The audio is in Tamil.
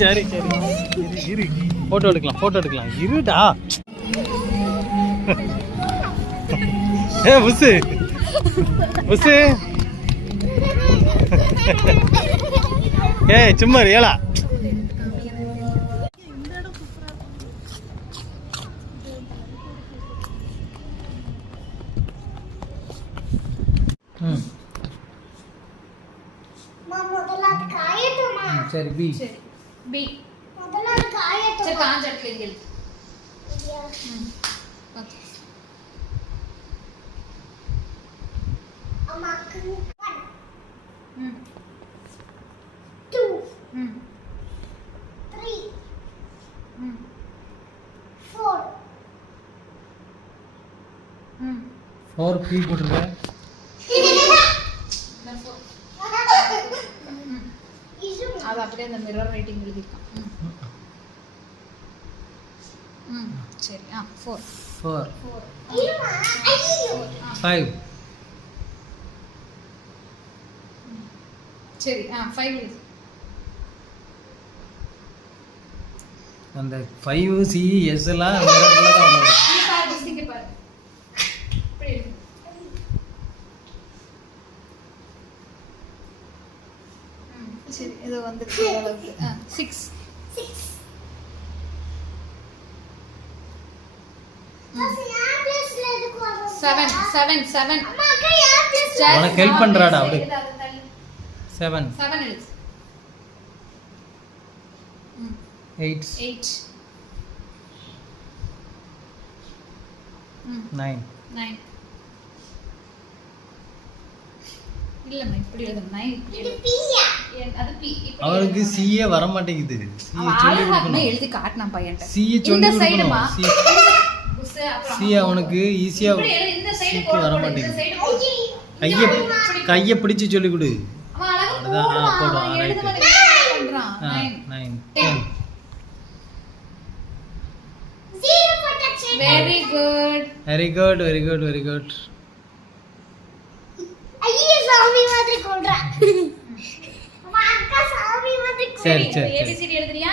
சரி சரி இரு ஃபோட்டோ எடுக்கலாம் இருடா. ஏ புசு ஏய் சும்மா ஏலா. சரி பி பி முதல்ல காயட்டும். சரி காஞ்ச இடத்துல எழுது. ஓகே அம்மாக்கு 1 2 3 4 4 பி போட்டுருக்க. அது அப்படியே அந்த மிரர் ரைட்டிங் எழுதிருக்கான். சரி 4 5 சரி 5 எழுது. அந்த 5 சி எஸ் எல்லாம் மிரர்ல தான் வரும். பாரு டிஸ்டிங்க பாரு. இப்படி எழுது. சரி இது வந்து 6 7 உனக்கு ஹெல்ப் பண்றாடா அவரு. 7 எழுது. 8 9 இல்லம்மா இப்படி எழுது. 9 இது பியா. அது பி. அவருக்கு சிஏ வர மாட்டேங்குது. சி சொல்லி கொடுக்கணும். எழுதி காட்டணும் பையன்ட்ட. சி சொல்லி கொடுக்கணும். சி அப்புறம் அவனுக்கு ஈஸியா இந்த சைடு வர மாட்டேங்குது. கையை பிடிச்சு சொல்லி கொடு. அவன் போடும். எழுத ரைட். பண்றான். 9 10 வெரி குட். Very good. ஐயே சாமி மாதிரி கொல்றா. அம்மா அக்கா சாமி மாதிரி. சரி ஏபிசிடி எழுதுறியா?